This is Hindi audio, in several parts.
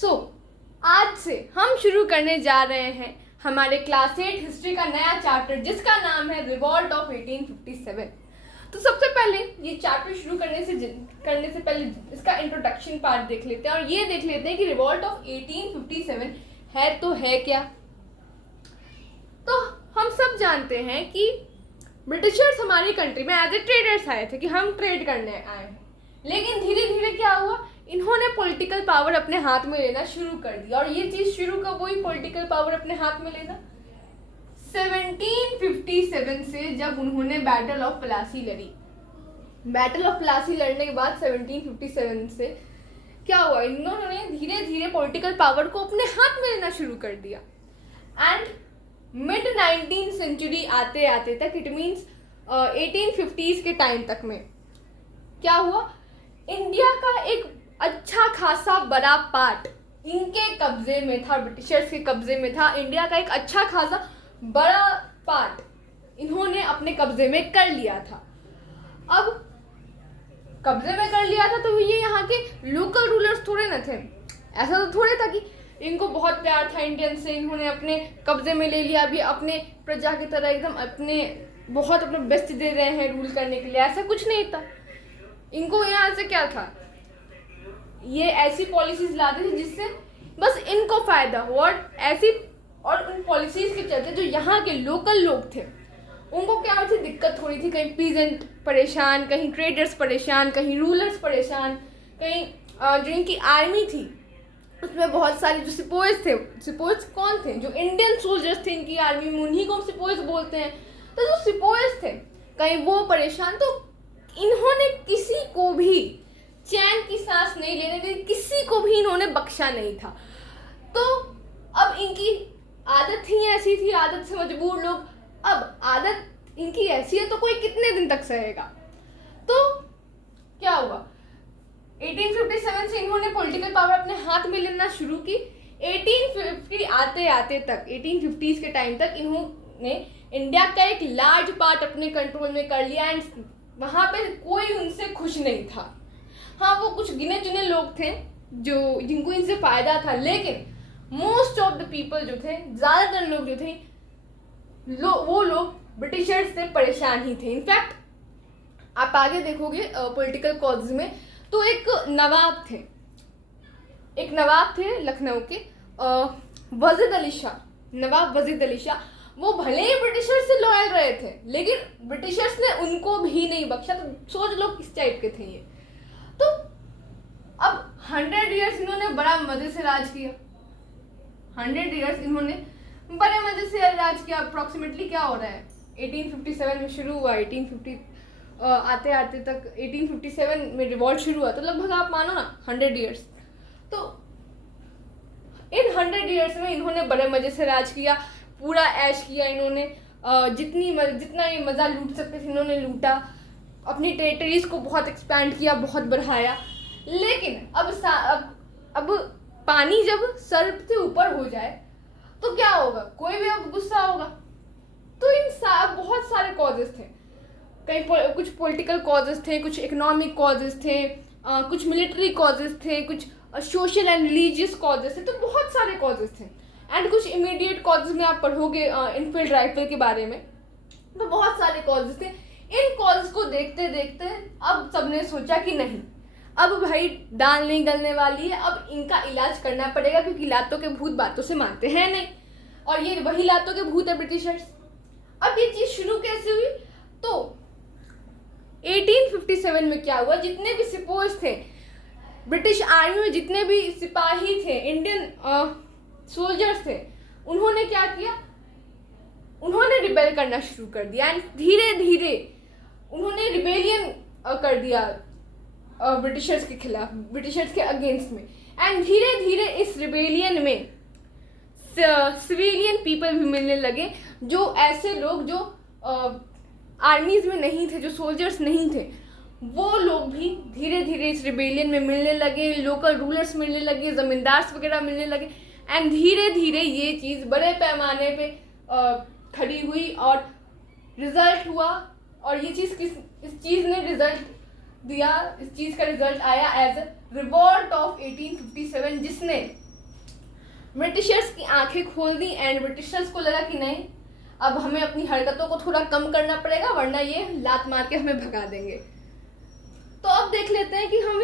सो आज से हम शुरू करने जा रहे हैं हमारे क्लास 8 हिस्ट्री का नया चैप्टर जिसका नाम है रिवॉल्ट ऑफ 1857। तो सबसे पहले ये चैप्टर शुरू करने से पहले इसका इंट्रोडक्शन पार्ट देख लेते हैं और ये देख लेते हैं कि रिवॉल्ट ऑफ 1857 है तो है क्या। तो हम सब जानते हैं कि ब्रिटिशर्स हमारी कंट्री में एज ए ट्रेडर्स आए थे कि हम ट्रेड करने आए हैं, लेकिन धीरे धीरे क्या हुआ, इन्होंने पॉलिटिकल पावर अपने हाथ में लेना शुरू कर दिया। और ये चीज शुरू कब हुई पॉलिटिकल पावर अपने हाथ में लेना? 1757 से, जब उन्होंने बैटल ऑफ प्लासी लड़ी। बैटल ऑफ प्लासी लड़ने के बाद 1757 से क्या हुआ, इन्होंने धीरे धीरे पॉलिटिकल पावर को अपने हाथ में लेना शुरू कर दिया। एंड मिड 19th सेंचुरी आते आते तक, इट मीन्स 1850s के टाइम तक में क्या हुआ, इंडिया का एक अच्छा खासा बड़ा पार्ट इनके कब्जे में था, ब्रिटिशर्स के कब्जे में था। इंडिया का एक अच्छा खासा बड़ा पार्ट इन्होंने अपने कब्जे में कर लिया था। अब कब्जे में कर लिया था तो ये यहाँ के लोकल रूलर्स थोड़े न थे, ऐसा तो थोड़े था कि इनको बहुत प्यार था इंडियन से, इन्होंने अपने कब्जे में ले लिया, अभी अपने प्रजा की तरह एकदम अपना बेस्ट दे रहे हैं रूल करने के लिए, ऐसा कुछ नहीं था। इनको यहाँ से क्या था, ये ऐसी पॉलिसीज लाते थे जिससे बस इनको फायदा हो, और उन पॉलिसीज के चलते जो यहाँ के लोकल लोग थे उनको क्या होती दिक्कत हो रही थी, कहीं पीजेंट परेशान, कहीं ट्रेडर्स परेशान, कहीं रूलर्स परेशान, कहीं जो इनकी आर्मी थी उसमें बहुत सारे जो सिपोइज थे, सिपोइज कौन थे, जो इंडियन सोल्जर्स थे इनकी आर्मी में, उन्हीं को हम सिपोइज बोलते हैं। तो जो सिपोइज थे कहीं वो परेशान, तो इन्होंने किसी को भी चैन की सांस नहीं लेने दी, किसी को भी इन्होंने बख्शा नहीं था। तो अब इनकी आदत ही ऐसी थी, आदत से मजबूर लोग, अब आदत इनकी ऐसी है तो कोई कितने दिन तक सहेगा। तो क्या हुआ, 1857 से इन्होंने पॉलिटिकल पावर अपने हाथ में लेना शुरू की। 1850 आते आते तक, 1850s के टाइम तक इन्होंने इंडिया का एक लार्ज पार्ट अपने कंट्रोल में कर लिया एंड वहाँ पे कोई उनसे खुश नहीं था। हाँ, वो कुछ गिने चुने लोग थे जिनको इनसे फायदा था, लेकिन मोस्ट ऑफ द पीपल जो थे, ज़्यादातर लोग जो थे, वो लोग ब्रिटिशर्स से परेशान ही थे। इनफैक्ट आप आगे देखोगे पॉलिटिकल कॉज में, तो एक नवाब थे लखनऊ के, वजीद अली शाह, नवाब वजीद अली शाह। वो भले ही ब्रिटिशर्स से लॉयल रहे थे, लेकिन ब्रिटिशर्स ने उनको भी नहीं बख्शा। तो सोच लो किस टाइप के थे ये। तो अब 100 ईयर्स इन्होंने बड़ा मजे से राज किया, 100 ईयर्स इन्होंने बड़े मजे से राज किया। अप्रॉक्सीमेटली क्या हो रहा है, 1857 में शुरू हुआ, 1850 आते आते तक 1857 में रिवॉल्ट शुरू हुआ, तो लगभग आप मानो ना 100 ईयर्स। तो इन 100 ईयर्स में इन्होंने बड़े मजे से राज किया, पूरा ऐश किया इन्होंने, जितना ये मज़ा लूट सकते थे इन्होंने लूटा, अपनी टेरिटरीज को बहुत एक्सपैंड किया, बहुत बढ़ाया। लेकिन अब पानी जब सर से ऊपर हो जाए तो क्या होगा, कोई भी अब गुस्सा होगा। तो बहुत सारे कॉजेस थे, कहीं कुछ पॉलिटिकल कॉजेस थे, कुछ इकोनॉमिक कॉजेस थे, कुछ मिलिट्री कॉजेस थे, कुछ सोशल एंड रिलीजियस कॉजेस थे, तो बहुत सारे कॉजेस थे। एंड कुछ इमीडिएट कॉजेस में आप पढ़ोगे इनफील्ड राइफल के बारे में, तो बहुत सारे कॉजेस थे। इन कॉजेस को देखते देखते अब सबने सोचा कि नहीं, अब भाई दाल नहीं गलने वाली है, अब इनका इलाज करना पड़ेगा, क्योंकि लातों के भूत बातों से मानते हैं नहीं, और ये वही लातों के भूत है ब्रिटिशर्स। अब ये चीज शुरू कैसे हुई, तो 1857 में क्या हुआ, जितने भी सिपोज थे ब्रिटिश आर्मी में, जितने भी सिपाही थे, इंडियन सोल्जर्स थे, उन्होंने क्या किया, उन्होंने रिबेल करना शुरू कर दिया। एंड धीरे धीरे उन्होंने रिबेलियन कर दिया ब्रिटिशर्स के खिलाफ, ब्रिटिशर्स के अगेंस्ट में। एंड धीरे धीरे इस रिबेलियन में सिविलियन पीपल भी मिलने लगे, जो ऐसे लोग जो आर्मीज में नहीं थे, जो सोल्जर्स नहीं थे, वो लोग भी धीरे धीरे इस रिबेलियन में मिलने लगे, लोकल रूलर्स मिलने लगे, ज़मींदार्स वगैरह मिलने लगे। एंड धीरे धीरे ये चीज़ बड़े पैमाने पे खड़ी हुई और रिजल्ट हुआ। और ये चीज़ इस चीज़ ने रिजल्ट दिया, इस चीज़ का रिजल्ट आया एज रिवॉल्ट ऑफ 1857, जिसने ब्रिटिशर्स की आंखें खोल दी एंड ब्रिटिशर्स को लगा कि नहीं, अब हमें अपनी हरकतों को थोड़ा कम करना पड़ेगा वरना ये लात मार के हमें भगा देंगे। तो अब देख लेते हैं कि हम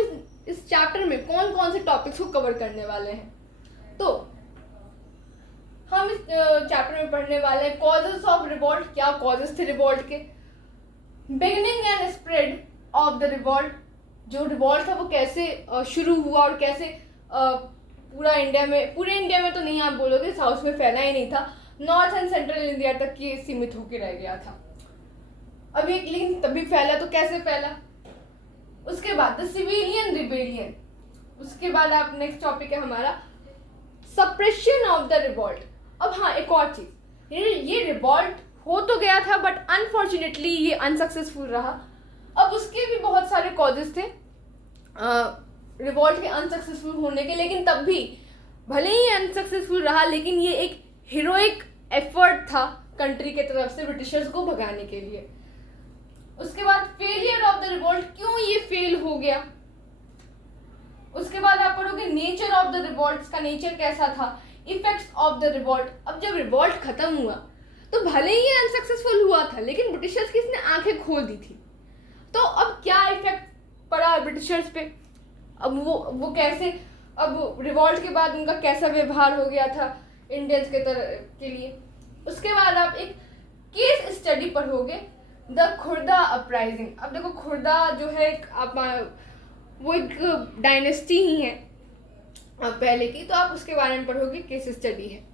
इस चैप्टर में कौन कौन से टॉपिक्स को कवर करने वाले हैं। तो हम इस चैप्टर में पढ़ने वाले हैं कॉजेस ऑफ रिवॉल्ट। क्या कॉजेस थे रिवॉल्ट के, beginning and spread of the revolt, जो रिवॉल्ट था वो कैसे शुरू हुआ और कैसे पूरे इंडिया में तो नहीं आप बोलोगे, साउथ में फैला ही नहीं था, नॉर्थ एंड सेंट्रल इंडिया तक ये सीमित होकर रह गया था। अब ये लेकिन तभी फैला तो कैसे फैला। उसके बाद द सिविलियन रिबेलियन, उसके बाद आप नेक्स्ट टॉपिक है हमारा सप्रेशन ऑफ द रिवॉल्ट। अब हाँ, एक और चीज, ये रिवॉल्ट हो तो गया था बट अनफॉर्चुनेटली ये अनसक्सेसफुल रहा। अब उसके भी बहुत सारे कॉजेस थे रिवॉल्ट के अनसक्सेसफुल होने के, लेकिन तब भी भले ही अनसक्सेसफुल रहा लेकिन ये एक हीरोइक एफर्ट था कंट्री के तरफ से ब्रिटिशर्स को भगाने के लिए। उसके बाद फेलियर ऑफ द रिवॉल्ट, क्यों ये फेल हो गया। उसके बाद आप पढ़ोगे नेचर ऑफ द रिवॉल्ट, का नेचर कैसा था, इफेक्ट्स ऑफ द रिवॉल्ट। अब जब रिवॉल्ट खत्म हुआ तो भले ही ये अनसक्सेसफुल हुआ था लेकिन ब्रिटिशर्स की इसने आंखें खोल दी थी। तो अब क्या इफेक्ट पड़ा ब्रिटिशर्स पे, अब वो कैसे, अब रिवॉल्ट के बाद उनका कैसा व्यवहार हो गया था इंडियंस के लिए। उसके बाद आप एक केस स्टडी पढ़ोगे द खुर्दा अपराइजिंग। अब देखो खुर्दा जो है वो एक डायनेस्टी ही है पहले की, तो आप उसके बारे में पढ़ोगे, केस स्टडी है।